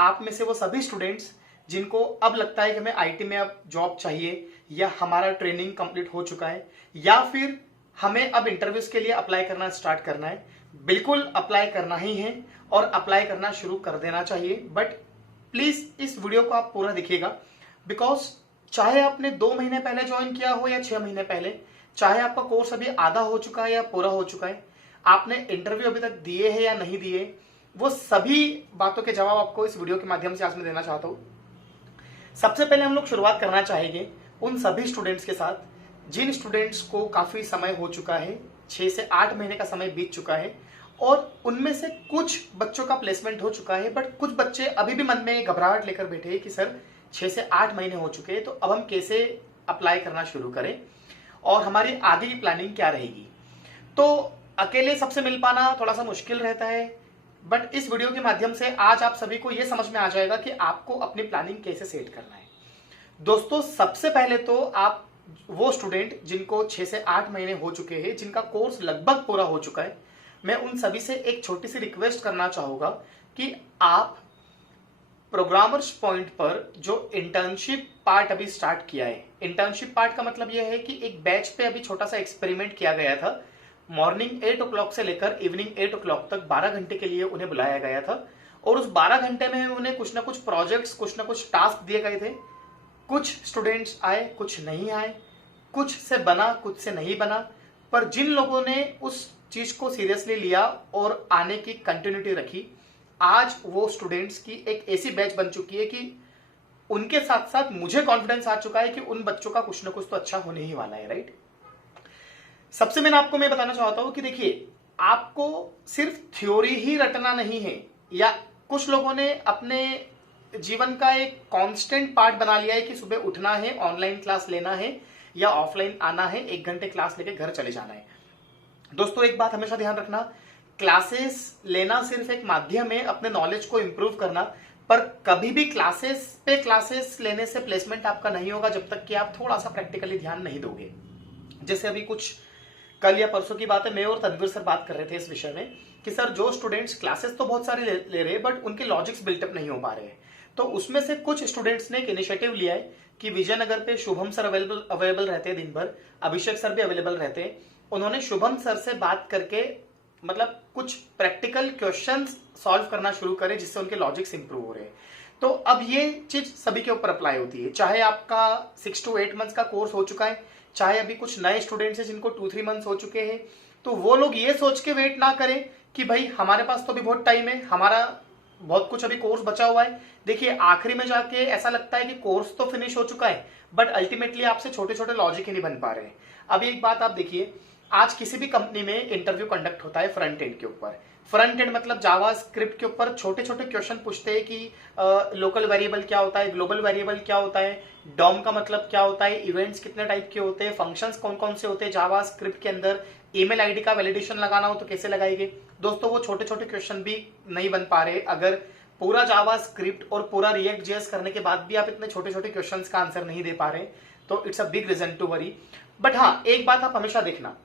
आप में से वो सभी स्टूडेंट्स जिनको अब लगता है कि हमें आईटी में अब जॉब चाहिए, या हमारा ट्रेनिंग कंप्लीट हो चुका है, या फिर हमें अब इंटरव्यूज के लिए अप्लाई करना स्टार्ट करना है। बिल्कुल अप्लाई करना ही है और अप्लाई करना शुरू कर देना चाहिए। बट प्लीज इस वीडियो को आप पूरा देखिएगा, बिकॉज चाहे आपने 2 महीने पहले ज्वाइन किया हो या 6 महीने पहले, चाहे आपका कोर्स अभी आधा हो चुका है या पूरा हो चुका है, आपने इंटरव्यू अभी तक दिए हैं या नहीं दिए, वो सभी बातों के जवाब आपको इस वीडियो के माध्यम से आज मैं देना चाहता हूं। सबसे पहले हम लोग शुरुआत करना चाहेंगे उन सभी स्टूडेंट्स के साथ जिन स्टूडेंट्स को काफी समय हो चुका है, 6 से 8 महीने का समय बीत चुका है, और उनमें से कुछ बच्चों का प्लेसमेंट हो चुका है, बट कुछ बच्चे अभी भी मन में घबराहट लेकर बैठे हैं कि सर 6 से 8 महीने हो चुके हैं, तो अब हम कैसे अप्लाई करना शुरू करें और हमारी आगे की प्लानिंग क्या रहेगी। तो अकेले सबसे मिल पाना थोड़ा सा मुश्किल रहता है, बट इस वीडियो के माध्यम से आज आप सभी को यह समझ में आ जाएगा कि आपको अपनी प्लानिंग कैसे सेट करना है। दोस्तों, सबसे पहले तो आप वो स्टूडेंट जिनको 6 से 8 महीने हो चुके हैं, जिनका कोर्स लगभग पूरा हो चुका है, मैं उन सभी से एक छोटी सी रिक्वेस्ट करना चाहूंगा कि आप प्रोग्रामर्स पॉइंट पर जो इंटर्नशिप पार्ट अभी स्टार्ट किया है, इंटर्नशिप पार्ट का मतलब यह है कि एक बैच पे अभी छोटा सा एक्सपेरिमेंट किया गया था। मॉर्निंग 8 o'clock से लेकर इवनिंग 8 o'clock तक 12 घंटे के लिए उन्हें बुलाया गया था, और उस 12 घंटे में उन्हें कुछ ना कुछ प्रोजेक्ट्स, कुछ ना कुछ टास्क दिए गए थे। कुछ स्टूडेंट्स आए, कुछ नहीं आए, कुछ से बना, कुछ से नहीं बना, पर जिन लोगों ने उस चीज को सीरियसली लिया और आने की कंटिन्यूटी रखी, आज वो स्टूडेंट्स की एक ऐसी बैच बन चुकी है कि उनके साथ साथ मुझे कॉन्फिडेंस आ चुका है कि उन बच्चों का कुछ ना कुछ तो अच्छा होने ही वाला है, राइट। सबसे मैं बताना चाहता हूं कि देखिए, आपको सिर्फ थ्योरी ही रटना नहीं है, या कुछ लोगों ने अपने जीवन का एक कांस्टेंट पार्ट बना लिया है कि सुबह उठना है, ऑनलाइन क्लास लेना है या ऑफलाइन आना है, 1 घंटे क्लास लेके घर चले जाना है। दोस्तों, एक बात हमेशा ध्यान रखना, क्लासेस लेना सिर्फ एक माध्यम है अपने नॉलेज को इंप्रूव करना, पर कभी भी क्लासेस पे क्लासेस लेने से प्लेसमेंट आपका नहीं होगा जब तक कि आप थोड़ा सा प्रैक्टिकली ध्यान नहीं दोगे। जैसे अभी कुछ कल या परसों की बात है, मैं और तनवीर सर बात कर रहे थे इस विषय में कि सर जो स्टूडेंट्स क्लासेस तो बहुत सारे ले रहे हैं, बट उनके लॉजिक्स बिल्टअप नहीं हो पा रहे हैं। तो उसमें से कुछ स्टूडेंट्स ने एक इनिशिएटिव लिया है कि विजयनगर पे शुभम सर अवेलेबल रहते हैं दिन भर, अभिषेक सर भी अवेलेबल रहते हैं। उन्होंने शुभम सर से बात करके मतलब कुछ प्रैक्टिकल क्वेश्चंस सॉल्व करना शुरू करे, जिससे उनके लॉजिक्स इंप्रूव हो रहे हैं। तो अब ये चीज सभी के ऊपर अप्लाई होती है, चाहे आपका 6 to 8 मंथ्स का कोर्स हो चुका है, चाहे अभी कुछ नए स्टूडेंट्स हैं जिनको 2-3 मंथ्स हो चुके हैं। तो वो लोग ये सोच के वेट ना करें कि भाई हमारे पास तो अभी बहुत टाइम है, हमारा बहुत कुछ अभी कोर्स बचा हुआ है। देखिए, आखिरी में जाके ऐसा लगता है कि कोर्स तो फिनिश हो चुका है, बट अल्टीमेटली आपसे छोटे छोटे लॉजिक ही नहीं बन पा रहे हैं। अभी एक बात आप देखिए, आज किसी भी कंपनी में इंटरव्यू कंडक्ट होता है फ्रंट एंड के ऊपर। फ्रंट एंड मतलब जावा स्क्रिप्ट के ऊपर छोटे छोटे क्वेश्चन पूछते हैं कि लोकल वेरिएबल क्या होता है, ग्लोबल वेरिएबल क्या होता है, डॉम का मतलब क्या होता है, इवेंट्स कितने टाइप के होते हैं, फंक्शंस कौन कौन से होते हैं जावा स्क्रिप्ट के अंदर, ईमेल आईडी का वैलिडेशन लगाना हो तो कैसे लगाएंगे। दोस्तों, वो छोटे छोटे क्वेश्चन भी नहीं बन पा रहे। अगर पूरा जावा स्क्रिप्ट और पूरा रिएक्ट जेएस करने के बाद भी आप इतने छोटे छोटे क्वेश्चंस का आंसर नहीं दे पा रहे, तो it's a big reason to worry. But हाँ, एक बात आप हमेशा देखना,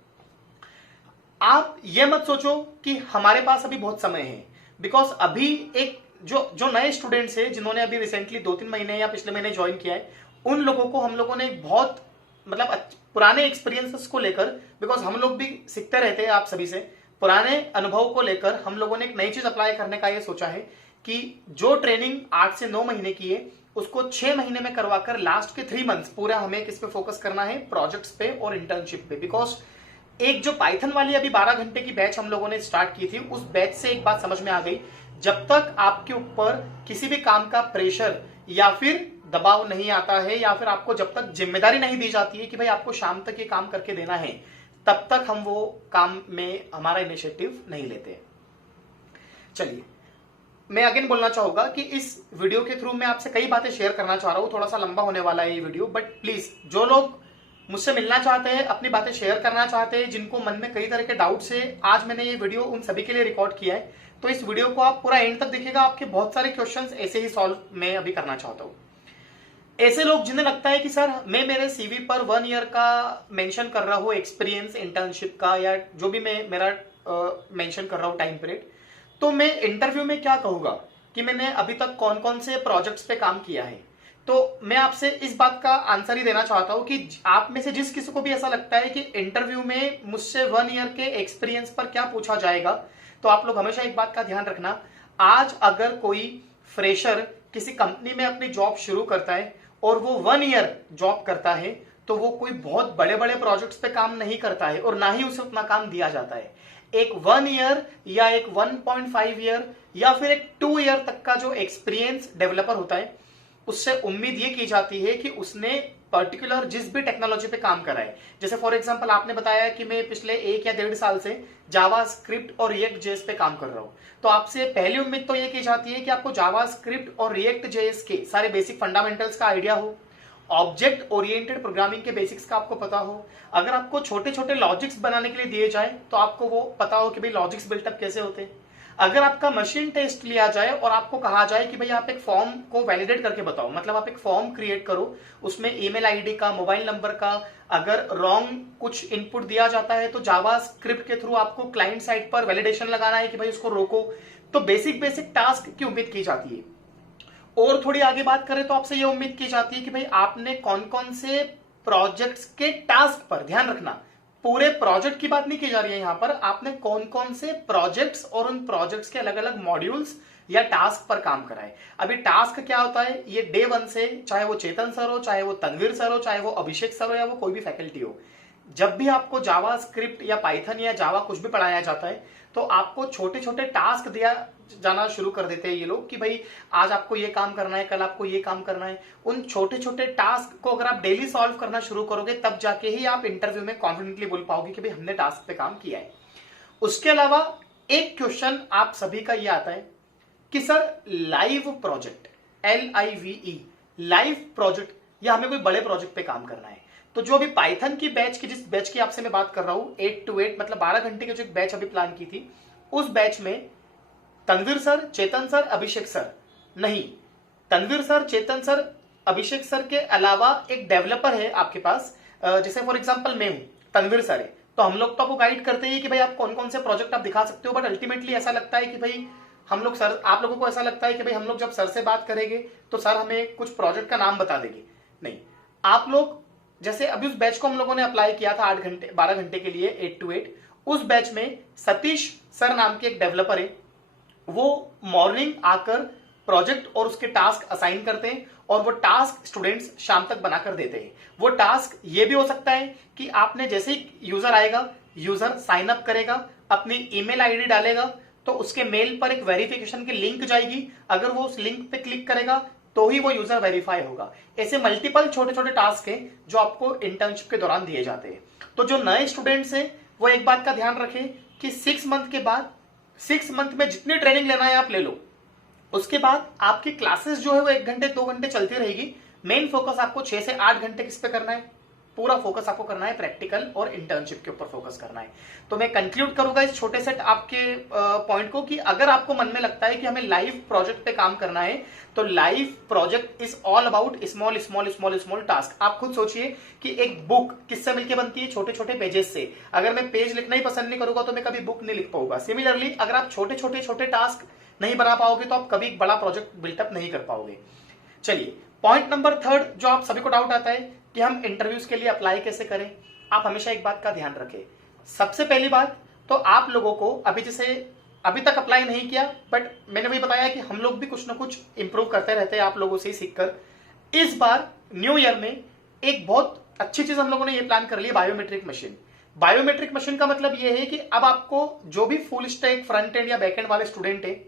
आप ये मत सोचो कि हमारे पास अभी बहुत समय है, बिकॉज अभी एक जो नए स्टूडेंट्स हैं जिन्होंने अभी रिसेंटली 2-3 महीने या पिछले महीने ज्वाइन किया है, उन लोगों को हम लोगों ने बहुत मतलब पुराने एक्सपीरियंसेस को लेकर, बिकॉज हम लोग भी सीखते रहते हैं आप सभी से, पुराने अनुभव को लेकर हम लोगों ने एक नई चीज अप्लाई करने का ये सोचा है कि जो ट्रेनिंग 8 से 9 महीने की है उसको 6 महीने में करवाकर लास्ट के 3 मंथ्स पूरा हमें किस पे फोकस करना है, प्रोजेक्ट्स पे और इंटर्नशिप पे। बिकॉज एक जो पाइथन वाली अभी 12 घंटे की बैच हम लोगों ने स्टार्ट की थी, उस बैच से एक बात समझ में आ गई, जब तक आपके ऊपर किसी भी काम का प्रेशर या फिर दबाव नहीं आता है, या फिर आपको जब तक जिम्मेदारी नहीं दी जाती है कि भाई आपको शाम तक ये काम करके देना है, तब तक हम वो काम में हमारा इनिशिएटिव नहीं लेते। चलिए, मैं अगेन बोलना चाहूंगा कि इस वीडियो के थ्रू मैं आपसे कई बातें शेयर करना चाह रहा हूं, थोड़ा सा लंबा होने वाला है ये वीडियो, बट प्लीज जो लोग मुझसे मिलना चाहते हैं, अपनी बातें शेयर करना चाहते हैं, जिनको मन में कई तरह के डाउट्स है, आज मैंने ये वीडियो उन सभी के लिए रिकॉर्ड किया है। तो इस वीडियो को आप पूरा एंड तक देखिएगा, आपके बहुत सारे क्वेश्चंस ऐसे ही सॉल्व मैं अभी करना चाहता हूं। ऐसे लोग जिन्हें लगता है कि सर मैं मेरे सीवी पर 1 ईयर का मेंशन कर रहा हूं एक्सपीरियंस इंटर्नशिप का, या जो भी मैं मेरा मेंशन कर रहा हूं टाइम पीरियड, तो मैं इंटरव्यू में क्या कहूंगा, कि मैंने अभी तक कौन कौन से प्रोजेक्ट्स पे काम किया है, तो मैं आपसे इस बात का आंसर ही देना चाहता हूं कि आप में से जिस किसी को भी ऐसा लगता है कि इंटरव्यू में मुझसे 1 ईयर के एक्सपीरियंस पर क्या पूछा जाएगा, तो आप लोग हमेशा एक बात का ध्यान रखना, आज अगर कोई फ्रेशर किसी कंपनी में अपनी जॉब शुरू करता है और वो 1 ईयर जॉब करता है, तो वो कोई बहुत बड़े बड़े प्रोजेक्ट्स पे काम नहीं करता है और ना ही उसे उतना काम दिया जाता है। एक 1 ईयर या एक 1.5 ईयर या फिर एक 2 ईयर तक का जो एक्सपीरियंस डेवलपर होता है, उससे उम्मीद ये की जाती है कि उसने पर्टिकुलर जिस भी टेक्नोलॉजी पे काम करा है, जैसे फॉर एग्जांपल आपने बताया कि मैं पिछले 1 या 1.5 साल से जावा स्क्रिप्ट और रिएक्ट जेएस पे काम कर रहा हूं, तो आपसे पहली उम्मीद तो ये की जाती है कि आपको जावा स्क्रिप्ट और रिएक्ट जेएस के सारे बेसिक फंडामेंटल्स का आइडिया हो, ऑब्जेक्ट ओरिएंटेड प्रोग्रामिंग के बेसिक्स का आपको पता हो, अगर आपको छोटे छोटे लॉजिक्स बनाने के लिए दिए जाए तो आपको वो पता हो कि भाई लॉजिक्स बिल्टअप कैसे होते हैं। अगर आपका मशीन टेस्ट लिया जाए और आपको कहा जाए कि भाई आप एक फॉर्म को वैलिडेट करके बताओ, मतलब आप एक फॉर्म क्रिएट करो, उसमें ईमेल आईडी का, मोबाइल नंबर का अगर रॉन्ग कुछ इनपुट दिया जाता है तो जावा स्क्रिप्ट के थ्रू आपको क्लाइंट साइड पर वैलिडेशन लगाना है कि भाई उसको रोको। तो बेसिक बेसिक टास्क की उम्मीद की जाती है। और थोड़ी आगे बात करें तो आपसे यह उम्मीद की जाती है कि भाई आपने कौन कौन से प्रोजेक्ट्स के टास्क पर, ध्यान रखना पूरे प्रोजेक्ट की बात नहीं की जा रही है यहां पर, आपने कौन कौन से प्रोजेक्ट्स और उन प्रोजेक्ट्स के अलग अलग मॉड्यूल्स या टास्क पर काम करा है। अभी टास्क क्या होता है, ये डे 1 से, चाहे वो चेतन सर हो, चाहे वो तनवीर सर हो, चाहे वो अभिषेक सर हो, या वो कोई भी फैकल्टी हो, जब भी आपको जावा स्क्रिप्ट या पाइथन या जावा कुछ भी पढ़ाया जाता है तो आपको छोटे छोटे टास्क दिया जाना शुरू कर देते हैं ये लोग कि भाई आज आपको ये काम करना है, कल आपको ये काम करना है। उन छोटे छोटे टास्क को अगर आप डेली सॉल्व करना शुरू करोगे तब जाके ही आप इंटरव्यू में कॉन्फिडेंटली बोल पाओगे कि भाई हमने टास्क पे काम किया है। उसके अलावा एक क्वेश्चन आप सभी का ये आता है कि sir live project, LIVE, live project, या हमें कोई बड़े प्रोजेक्ट पे काम करना है, तो जो अभी पाइथन की बैच की, जिस बैच की आपसे मैं बात कर रहा हूं 8 to 8 मतलब 12 घंटे की जो एक बैच अभी प्लान की थी, उस बैच में तनवीर सर, चेतन सर, अभिषेक सर नहीं, तनवीर सर, चेतन सर, अभिषेक सर के अलावा एक डेवलपर है आपके पास, जैसे फॉर एग्जांपल मैं हूं, तनवीर सर है, तो हम लोग तो आपको गाइड करते हैं कि भाई आप कौन कौन से प्रोजेक्ट आप दिखा सकते हो, बट अल्टीमेटली ऐसा लगता है कि भाई हम लोग सर, आप लोगों को ऐसा लगता है कि भाई हम लोग जब सर से बात करेंगे तो सर हमें कुछ प्रोजेक्ट का नाम बता देंगे। नहीं, आप लोग जैसे अभी उस बैच को हम लोगों ने अप्लाई किया था 8 घंटे 12 घंटे के लिए, 8 to 8, उस बैच में सतीश सर नाम के एक डेवलपर है, वो मॉर्निंग आकर प्रोजेक्ट और उसके टास्क असाइन करते हैं और वो टास्क स्टूडेंट्स शाम तक बनाकर देते हैं। वो टास्क ये भी हो सकता है कि आपने जैसे ही यूजर आएगा, यूजर साइन अप करेगा, अपनी ईमेल आईडी डालेगा, तो उसके मेल पर एक वेरिफिकेशन की लिंक जाएगी, अगर वो उस लिंक पे क्लिक करेगा तो ही वो यूजर वेरीफाई होगा। ऐसे मल्टीपल छोटे छोटे टास्क हैं जो आपको इंटर्नशिप के दौरान दिए जाते हैं। तो जो नए स्टूडेंट्स हैं वो एक बात का ध्यान रखें कि 6 मंथ के बाद, 6 मंथ में जितनी ट्रेनिंग लेना है आप ले लो, उसके बाद आपकी क्लासेस जो है वो 1 घंटे 2 घंटे चलती रहेगी। मेन फोकस आपको 6 से 8 घंटे किस पे करना है, पूरा फोकस आपको करना है प्रैक्टिकल और इंटर्नशिप के ऊपर फोकस करना है। तो मैं कंक्लूड करूंगा इस छोटे से आपके पॉइंट को कि अगर आपको मन में लगता है कि हमें लाइव प्रोजेक्ट पे काम करना है, तो live project is all about small small small small task. आप खुद सोचिए कि एक बुक किससे मिलकर बनती है, छोटे छोटे पेजेस से। अगर मैं पेज लिखना ही पसंद नहीं करूंगा तो मैं कभी बुक नहीं लिख पाऊंगा। सिमिलरली अगर आप छोटे छोटे छोटे टास्क नहीं बना पाओगे तो आप कभी एक बड़ा प्रोजेक्ट बिल्टअप नहीं कर पाओगे। चलिए, पॉइंट नंबर 3 जो आप सभी को डाउट आता है कि हम इंटरव्यूज के लिए अप्लाई कैसे करें, आप हमेशा एक बात का ध्यान रखें। सबसे पहली बात तो आप लोगों को अभी जैसे अभी तक अप्लाई नहीं किया, बट मैंने वही बताया कि हम लोग भी कुछ ना कुछ इंप्रूव करते रहते हैं आप लोगों से ही सीखकर। इस बार न्यू ईयर में एक बहुत अच्छी चीज हम लोगों ने ये प्लान कर ली है, बायोमेट्रिक मशीन। बायोमेट्रिक मशीन का मतलब ये है कि अब आपको जो भी फुल स्टैक फ्रंट एंड या बैक एंड वाले स्टूडेंट है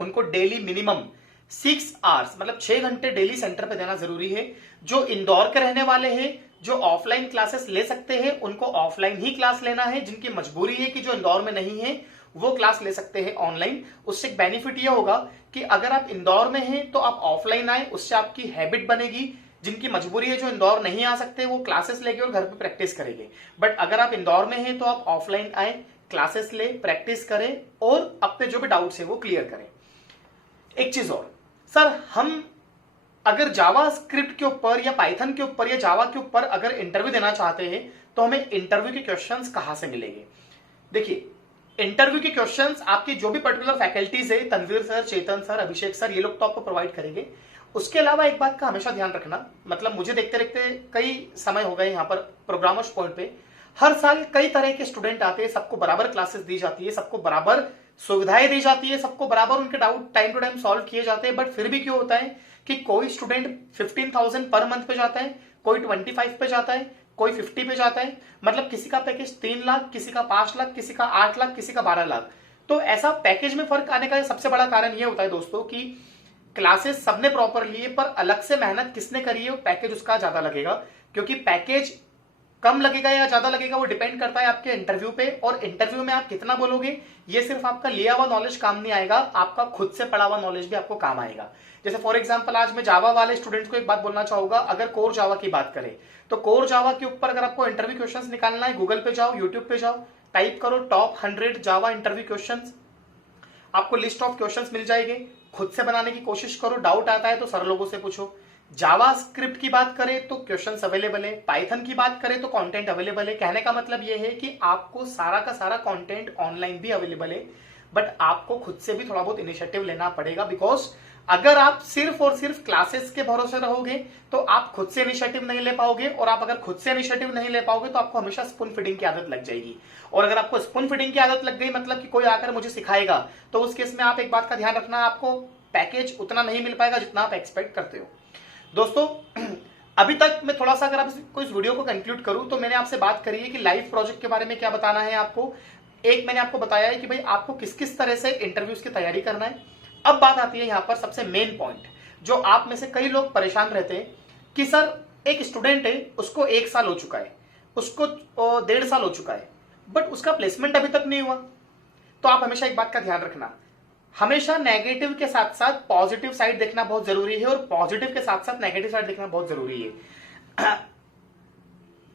उनको डेली मिनिमम 6 आवर्स मतलब 6 घंटे डेली सेंटर पे देना जरूरी है। जो इंदौर के रहने वाले हैं, जो ऑफलाइन क्लासेस ले सकते हैं, उनको ऑफलाइन ही क्लास लेना है। जिनकी मजबूरी है कि जो इंदौर में नहीं है वो क्लास ले सकते हैं ऑनलाइन। उससे एक बेनिफिट ये होगा कि अगर आप इंदौर में हैं तो आप ऑफलाइन आए, उससे आपकी हैबिट बनेगी। जिनकी मजबूरी है, जो इंदौर नहीं आ सकते, वो क्लासेस लेके और घर पे प्रैक्टिस करेंगे। बट अगर आप इंदौर में हैं तो आप ऑफलाइन आए, क्लासेस ले, प्रैक्टिस करें और अपने जो भी डाउट्स है वो क्लियर करें। एक चीज और, सर हम अगर जावा स्क्रिप्ट के ऊपर या पाइथन के ऊपर या जावा के ऊपर अगर इंटरव्यू देना चाहते हैं तो हमें इंटरव्यू के क्वेश्चंस कहां से मिलेंगे? देखिए, इंटरव्यू के क्वेश्चंस आपके जो भी पर्टिकुलर फैकल्टीज है, तनवीर सर, चेतन सर, अभिषेक सर, ये लोग तो आपको प्रोवाइड करेंगे। उसके अलावा एक बात का हमेशा ध्यान रखना, मतलब मुझे देखते देखते कई समय हो गए यहाँ पर प्रोग्रामर्स पॉइंट पे, हर साल कई तरह के स्टूडेंट आते हैं, सबको बराबर क्लासेस दी जाती है, सबको बराबर सुविधाएं दी जाती है, सबको बराबर उनके doubt time to time solve किए जाते हैं, बट फिर भी क्यों होता है कि कोई स्टूडेंट 15,000 पर मंथ पे जाता है, कोई 25 पे जाता है, कोई 50 पे जाता है, मतलब किसी का पैकेज 3 लाख, किसी का 5 लाख, किसी का 8 लाख, किसी का 12 लाख। तो ऐसा पैकेज में फर्क आने का सबसे बड़ा कारण यह होता है दोस्तों कि क्लासेस सबने प्रॉपर लिए, पर अलग से मेहनत किसने करी है, पैकेज उसका ज्यादा लगेगा। क्योंकि पैकेज कम लगेगा या ज्यादा लगेगा वो डिपेंड करता है आपके इंटरव्यू पे, और इंटरव्यू में आप कितना बोलोगे ये सिर्फ आपका लिया हुआ नॉलेज काम नहीं आएगा, आपका खुद से पढ़ा हुआ नॉलेज भी आपको काम आएगा। जैसे फॉर एग्जांपल आज मैं जावा वाले स्टूडेंट्स को एक बात बोलना चाहूंगा, अगर कोर जावा की बात करें तो कोर जावा के ऊपर अगर आपको इंटरव्यू क्वेश्चंस निकालना है, गूगल पे जाओ, यूट्यूब पे जाओ, टाइप करो टॉप 100 जावा इंटरव्यू क्वेश्चंस, आपको लिस्ट ऑफ क्वेश्चंस मिल जाएंगे। खुद से बनाने की कोशिश करो, डाउट आता है तो सर लोगों से पूछो। जावा स्क्रिप्ट की बात करें तो क्वेश्चंस अवेलेबल है, पाइथन की बात करें तो कंटेंट अवेलेबल है। कहने का मतलब यह है कि आपको सारा का सारा कंटेंट ऑनलाइन भी अवेलेबल है, बट आपको खुद से भी थोड़ा बहुत इनिशिएटिव लेना पड़ेगा। बिकॉज अगर आप सिर्फ और सिर्फ क्लासेस के भरोसे रहोगे तो आप खुद से इनिशिएटिव नहीं ले पाओगे, और आप अगर खुद से इनिशिएटिव नहीं ले पाओगे तो आपको हमेशा स्पून फीडिंग की आदत लग जाएगी। और अगर आपको स्पून फीडिंग की आदत लग गई, मतलब कि कोई आकर मुझे सिखाएगा, तो उस केस में आप एक बात का ध्यान रखना, आपको पैकेज उतना नहीं मिल पाएगा जितना आप एक्सपेक्ट करते हो। दोस्तों अभी तक मैं थोड़ा सा अगर आपको इस वीडियो को कंक्लूड करूं तो मैंने आपसे बात करी है कि लाइव प्रोजेक्ट के बारे में क्या बताना है आपको। एक मैंने आपको बताया है कि भाई आपको किस किस तरह से इंटरव्यूज की तैयारी करना है। अब बात आती है यहां पर सबसे मेन पॉइंट, जो आप में से कई लोग परेशान रहते हैं कि सर एक स्टूडेंट है, उसको 1 साल हो चुका है, उसको 1.5 साल हो चुका है, बट उसका प्लेसमेंट अभी तक नहीं हुआ। तो आप हमेशा एक बात का ध्यान रखना, हमेशा नेगेटिव के साथ साथ पॉजिटिव साइड देखना बहुत जरूरी है, और पॉजिटिव के साथ साथ नेगेटिव साइड देखना बहुत जरूरी है।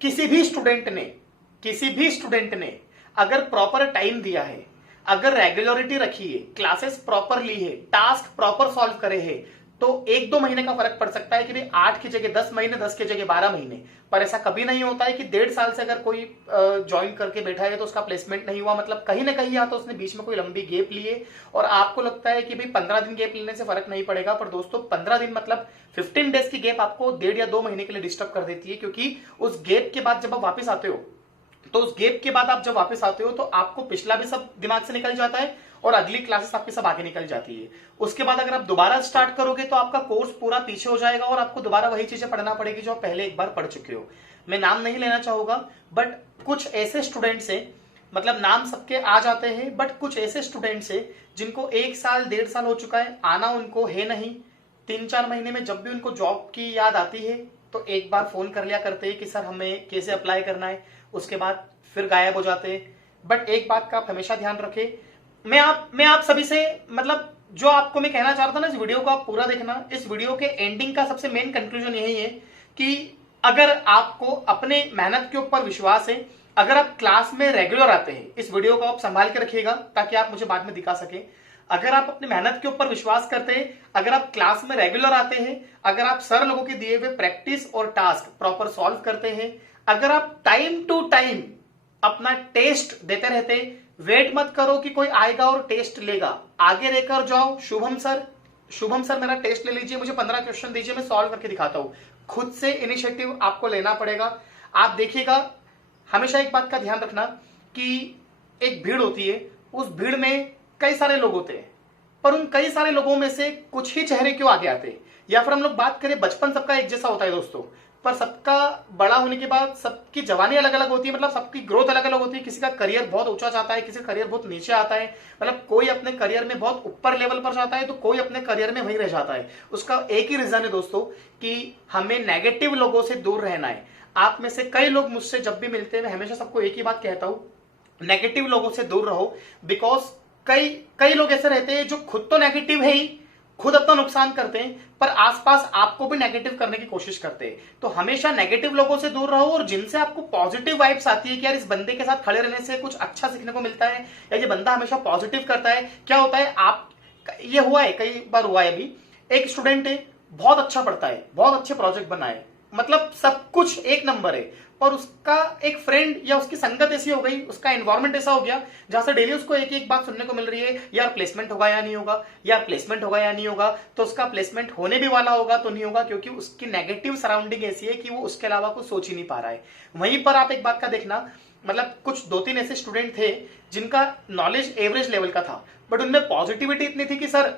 किसी भी स्टूडेंट ने अगर प्रॉपर टाइम दिया है, अगर रेगुलरिटी रखी है, क्लासेस प्रॉपर ली है, टास्क प्रॉपर सॉल्व करे है, तो 1-2 महीने का फर्क पड़ सकता है कि भाई 8 की जगह 10 महीने, 10 की जगह 12 महीने। पर ऐसा कभी नहीं होता है कि 1.5 साल से अगर कोई ज्वाइन करके बैठा है तो उसका प्लेसमेंट नहीं हुआ, मतलब कहीं ना कहीं या तो उसने बीच में कोई लंबी गैप लिए, और आपको लगता है कि भाई 15 दिन गैप लेने से फर्क नहीं पड़ेगा। पर दोस्तों 15 दिन मतलब 15 डेज की गैप आपको 1.5 या 2 महीने के लिए डिस्टर्ब कर देती है, क्योंकि उस गैप के बाद जब आप वापस आते हो, तो उस गैप के बाद आप जब वापस आते हो तो आपको पिछला भी सब दिमाग से निकल जाता है, और अगली क्लासेस आपकी सब आगे निकल जाती है। उसके बाद अगर आप दोबारा स्टार्ट करोगे तो आपका कोर्स पूरा पीछे हो जाएगा, और आपको दोबारा वही चीजें पढ़ना पड़ेगी जो आप पहले एक बार पढ़ चुके हो। मैं नाम नहीं लेना चाहूंगा, बट कुछ ऐसे स्टूडेंट्स हैं, मतलब नाम सबके आ जाते हैं, बट कुछ ऐसे स्टूडेंट्स हैं जिनको 1 साल 1.5 साल हो चुका है, आना उनको है नहीं। 3-4 महीने में जब भी उनको जॉब की याद आती है तो एक बार फोन कर लिया करते हैं कि सर हमें कैसे अप्लाई करना है, उसके बाद फिर गायब हो जाते हैं। बट एक बात का आप हमेशा ध्यान रखें, मैं आप सभी से, मतलब जो आपको मैं कहना चाह रहा था ना, इस वीडियो को आप पूरा देखना। इस वीडियो के एंडिंग का सबसे मेन कंक्लूजन यही है कि अगर आपको अपने मेहनत के ऊपर विश्वास है, अगर आप क्लास में रेगुलर आते हैं, इस वीडियो को आप संभाल के रखिएगा ताकि आप मुझे बाद में दिखा सके। अगर आप अपनी मेहनत के ऊपर विश्वास करते हैं, अगर आप क्लास में रेगुलर आते हैं, अगर आप सर लोगों के दिए हुए प्रैक्टिस और टास्क प्रॉपर सॉल्व करते हैं, अगर आप टाइम टू टाइम अपना टेस्ट देते रहते, वेट मत करो कि कोई आएगा और टेस्ट लेगा, आगे लेकर जाओ। शुभम सर मेरा टेस्ट ले लीजिए, मुझे 15 क्वेश्चन दीजिए, मैं सॉल्व करके दिखाता हूं। खुद से इनिशिएटिव आपको लेना पड़ेगा। आप देखिएगा, हमेशा एक बात का ध्यान रखना कि एक भीड़ होती है, उस भीड़ में कई सारे लोग होते हैं, पर उन कई सारे लोगों में से कुछ ही चेहरे क्यों आगे आते हैं। या फिर हम लोग बात करें, बचपन सबका एक जैसा होता है दोस्तों, पर सबका बड़ा होने के बाद सबकी जवानी अलग अलग होती है, मतलब सबकी ग्रोथ अलग अलग होती है। किसी का करियर बहुत ऊंचा जाता है, किसी का करियर बहुत नीचे आता है, मतलब कोई अपने करियर में बहुत ऊपर लेवल पर जाता है तो कोई अपने करियर में वहीं रह जाता है। उसका एक ही रीजन है दोस्तों कि हमें नेगेटिव लोगों से दूर रहना है। आप में से कई लोग मुझसे जब भी मिलते हैं, मैं हमेशा सबको एक ही बात कहता हूं, नेगेटिव लोगों से दूर रहो। बिकॉज कई लोग ऐसे रहते हैं जो खुद तो नेगेटिव है ही, खुद अपना नुकसान करते हैं, पर आसपास आपको भी नेगेटिव करने की कोशिश करते हैं। तो हमेशा नेगेटिव लोगों से दूर रहो, और जिनसे आपको पॉजिटिव वाइब्स आती है कि यार इस बंदे के साथ खड़े रहने से कुछ अच्छा सीखने को मिलता है, या ये बंदा हमेशा पॉजिटिव करता है। क्या होता है, आप ये हुआ है, कई बार हुआ है, अभी एक स्टूडेंट है, बहुत अच्छा पढ़ता है, बहुत अच्छे प्रोजेक्ट बनाए, मतलब सब कुछ एक नंबर है, पर उसका एक फ्रेंड या उसकी संगत ऐसी हो गई, उसका एनवायरमेंट ऐसा हो गया जहां से डेली उसको एक एक बात सुनने को मिल रही है, यार प्लेसमेंट होगा या नहीं होगा, यार प्लेसमेंट होगा या नहीं होगा। तो उसका प्लेसमेंट होने भी वाला होगा तो नहीं होगा, क्योंकि उसकी नेगेटिव सराउंडिंग ऐसी है कि वो उसके अलावा कुछ सोच ही नहीं पा रहा है। वहीं पर आप एक बात का देखना, मतलब कुछ 2-3 ऐसे स्टूडेंट थे जिनका नॉलेज एवरेज लेवल का था, बट उनमें पॉजिटिविटी इतनी थी कि सर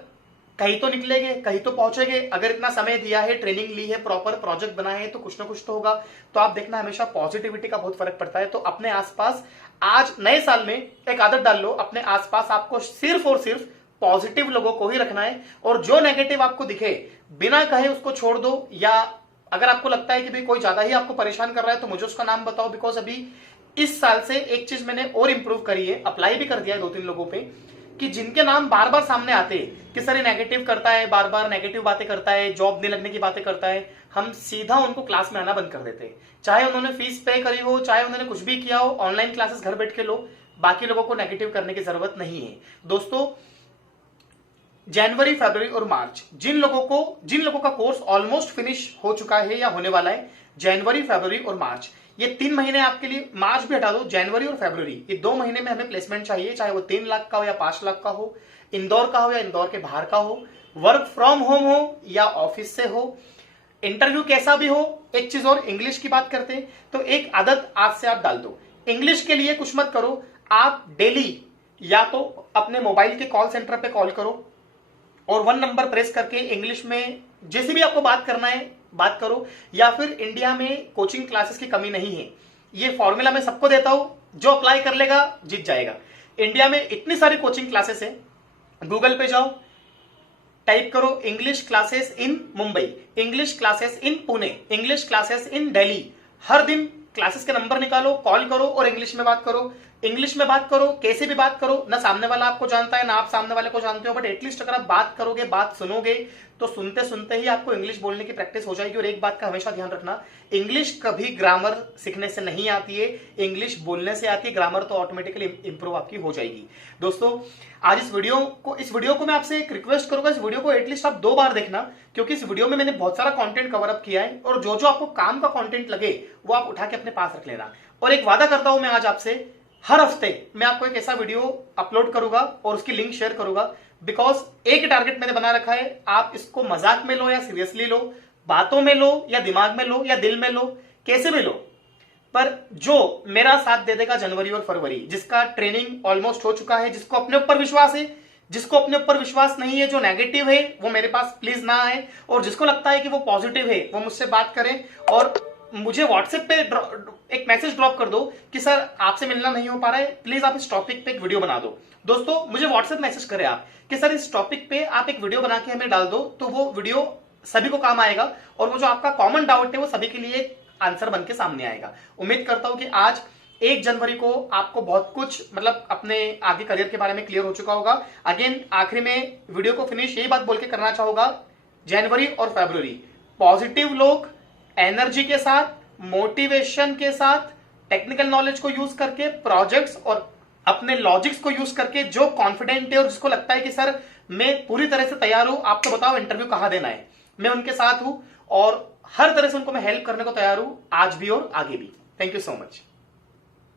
कहीं तो निकलेंगे, कहीं तो पहुंचेंगे, अगर इतना समय दिया है, ट्रेनिंग ली है, प्रॉपर प्रोजेक्ट बनाए हैं, तो कुछ ना कुछ तो होगा। तो आप देखना हमेशा पॉजिटिविटी का बहुत फर्क पड़ता है। तो अपने आसपास आज नए साल में एक आदत डाल लो, अपने आसपास आपको सिर्फ और सिर्फ पॉजिटिव लोगों को ही रखना है, और जो नेगेटिव आपको दिखे बिना कहे उसको छोड़ दो। या अगर आपको लगता है कि भाई कोई ज्यादा ही आपको परेशान कर रहा है तो मुझे उसका नाम बताओ, बिकॉज अभी इस साल से एक चीज मैंने और इंप्रूव करी है, अप्लाई भी कर दिया है 2-3 लोगों पे, कि जिनके नाम बार बार सामने आते कि सर ये नेगेटिव करता है, बार बार नेगेटिव बातें करता है, जॉब नहीं लगने की बातें करता है, हम सीधा उनको क्लास में आना बंद कर देते हैं। चाहे उन्होंने फीस पे करी हो, चाहे उन्होंने कुछ भी किया हो, ऑनलाइन क्लासेस घर बैठ के लो, बाकी लोगों को नेगेटिव करने की जरूरत नहीं है। दोस्तों, जनवरी, फरवरी और मार्च, जिन लोगों का कोर्स ऑलमोस्ट फिनिश हो चुका है या होने वाला है, जनवरी, फरवरी और मार्च, ये 3 महीने आपके लिए, मार्च भी हटा दो, जनवरी और फरवरी, ये 2 महीने में हमें प्लेसमेंट चाहिए, चाहे वो 3 लाख का हो या 5 लाख का हो, इंदौर का हो या इंदौर के बाहर का हो, वर्क फ्रॉम होम हो या ऑफिस से हो, इंटरव्यू कैसा भी हो। एक चीज और, इंग्लिश की बात करते हैं तो एक आदत आज से आप डाल दो, इंग्लिश के लिए कुछ मत करो, आप डेली या तो अपने मोबाइल के कॉल सेंटर पे कॉल करो और 1 नंबर प्रेस करके इंग्लिश में जैसे भी आपको बात करना है बात करो, या फिर इंडिया में कोचिंग क्लासेस की कमी नहीं है, ये फॉर्मूला मैं सबको देता हूं, जो अप्लाई कर लेगा जीत जाएगा। इंडिया में इतनी सारी कोचिंग क्लासेस है, गूगल पे जाओ, टाइप करो English classes in Mumbai, English classes in Pune, English classes in Delhi, हर दिन क्लासेस के नंबर निकालो, कॉल करो और इंग्लिश में बात करो। इंग्लिश में बात करो, कैसे भी बात करो, ना सामने वाला आपको जानता है ना आप सामने वाले को जानते हो, बट एटलीस्ट अगर आप बात करोगे, बात सुनोगे, तो सुनते सुनते ही आपको इंग्लिश बोलने की प्रैक्टिस हो जाएगी। और एक बात का हमेशा ध्यान रखना, इंग्लिश कभी ग्रामर सीखने से नहीं आती है, इंग्लिश बोलने से आती है, ग्रामर तो ऑटोमेटिकली इंप्रूव आपकी हो जाएगी। दोस्तों, आज इस वीडियो को मैं आपसे एक रिक्वेस्ट करूंगा, इस वीडियो को एटलीस्ट आप 2 बार देखना, क्योंकि इस वीडियो में मैंने बहुत सारा कंटेंट कवर अप किया है, और जो जो आपको काम का कंटेंट लगे वो आप उठा के अपने पास रख लेना। और एक वादा करता हूं मैं आज आपसे, हर हफ्ते मैं आपको एक ऐसा वीडियो अपलोड करूंगा और उसकी लिंक शेयर करूंगा, बिकॉज एक टारगेट मैंने बना रखा है, आप इसको मजाक में लो या सीरियसली लो, बातों में लो या दिमाग में लो या दिल में लो, कैसे भी लो, पर जो मेरा साथ दे देगा जनवरी और फरवरी, जिसका ट्रेनिंग ऑलमोस्ट हो चुका है, जिसको अपने ऊपर विश्वास है, जिसको अपने ऊपर विश्वास नहीं है, जो नेगेटिव है वो मेरे पास प्लीज ना आए, और जिसको लगता है कि वो पॉजिटिव है वो मुझसे बात करें और मुझे व्हाट्सएप पे एक मैसेज ड्रॉप कर दो कि सर आपसे मिलना नहीं हो पा रहा है, प्लीज आप इस टॉपिक पे एक वीडियो बना दो। दोस्तों, मुझे व्हाट्सएप मैसेज करें आप कि सर इस टॉपिक पे आप एक वीडियो बना के हमें डाल दो, तो वो वीडियो सभी को काम आएगा और वो जो आपका कॉमन डाउट है वो सभी के लिए आंसर बन के सामने आएगा। उम्मीद करता हूं कि आज 1 जनवरी को आपको बहुत कुछ, मतलब अपने आगे करियर के बारे में क्लियर हो चुका होगा। अगेन आखिरी में वीडियो को फिनिश यही बात बोल के करना चाहूंगा, जनवरी और फरवरी पॉजिटिव लोग एनर्जी के साथ, मोटिवेशन के साथ, टेक्निकल नॉलेज को यूज करके, प्रोजेक्ट्स और अपने लॉजिक्स को यूज करके, जो कॉन्फिडेंट है और जिसको लगता है कि सर मैं पूरी तरह से तैयार हूं, आप तो बताओ इंटरव्यू कहां देना है, मैं उनके साथ हूं और हर तरह से उनको मैं हेल्प करने को तैयार हूं, आज भी और आगे भी। Thank you so much.